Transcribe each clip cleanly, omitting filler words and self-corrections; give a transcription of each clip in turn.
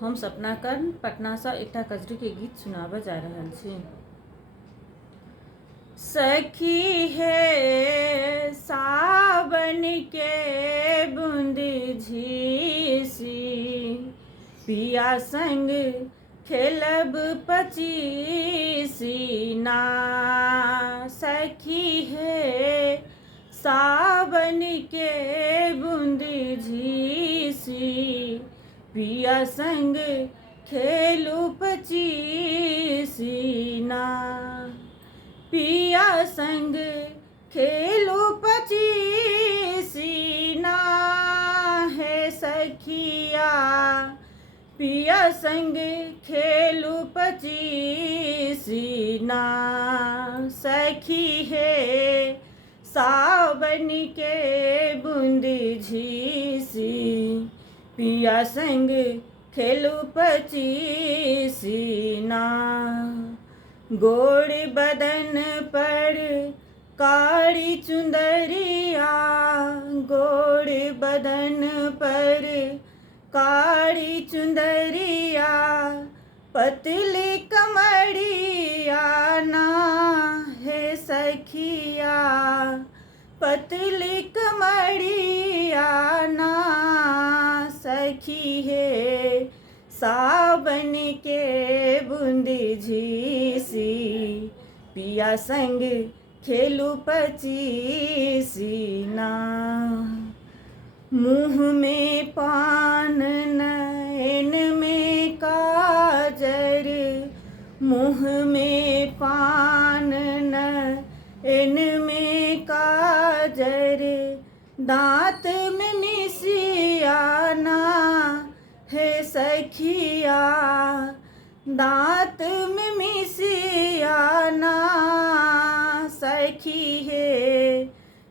हम सपना कर्ण पटना सँ एकटा कजरी के गीत सुनाबऽ जा रहल छी। सखी हे सावन के बूंद झीसी, पिया संग खेलब पचीसी ना। सखी हे सावन के बूंद झीसी, पिया संग खेलू पचीसी ना। पिया संग खेलू पचीसी ना है सखिया, पिया संग खेलू पचीसी ना। सखी हे सावन के बूंद झीसी, पिया संग खेलू पचीसी ना। गोड़ बदन पर काली चुंदरिया, गोड़ बदन पर काली चुंदरिया, पतली कमरिया ना है सखिया, पतली कमरिया ना। सखी हे सावन के बूंद झीसी, पिया संग खेलू पचीसी ना। मुँह में पान नैन में काजर, मुँह में पान नैन में काजर, दांत में मिसिया ना है सखिया, दांत में मिसिया ना। सखी हे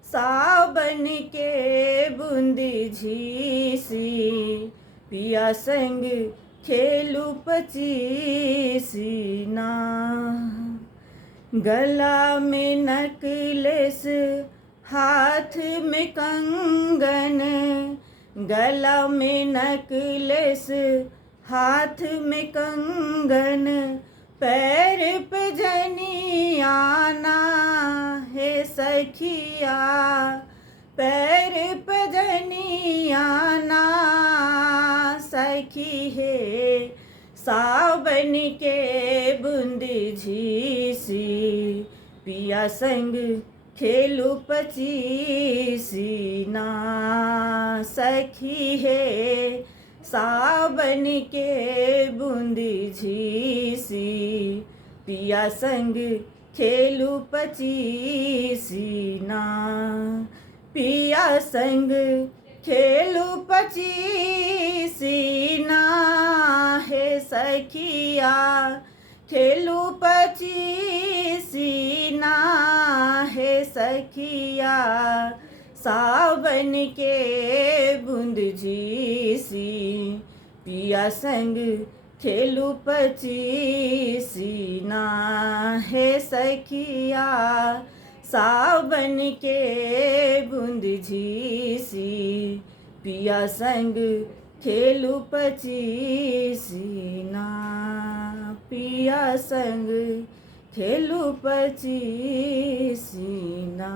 सावन के बूंद झीसी, पिया संग खेलू पचीसी ना। गला में नकलेस हाथ में कंगन, गला में नकलेस हाथ में कंगन, पैर पे जनिया ना है सखिया, पैर पे जनिया ना। सखी हे सावन के बूंद झीसी, पिया संग खेलू पचीसी ना। सखी हे सावन के बूंद झीसी, पिया संग खेलू पचीसी ना। पिया संग खेलू पचीसी ना है सखिया, खेलू पचीसी ना है सखिया। सावन के बूंद झीसी, पिया संग खेलू पचीसी ना है सखिया। सावन के बूंद झीसी, पिया संग खेलू पचीसी ना, पिया संग खेलू पचीसी ना।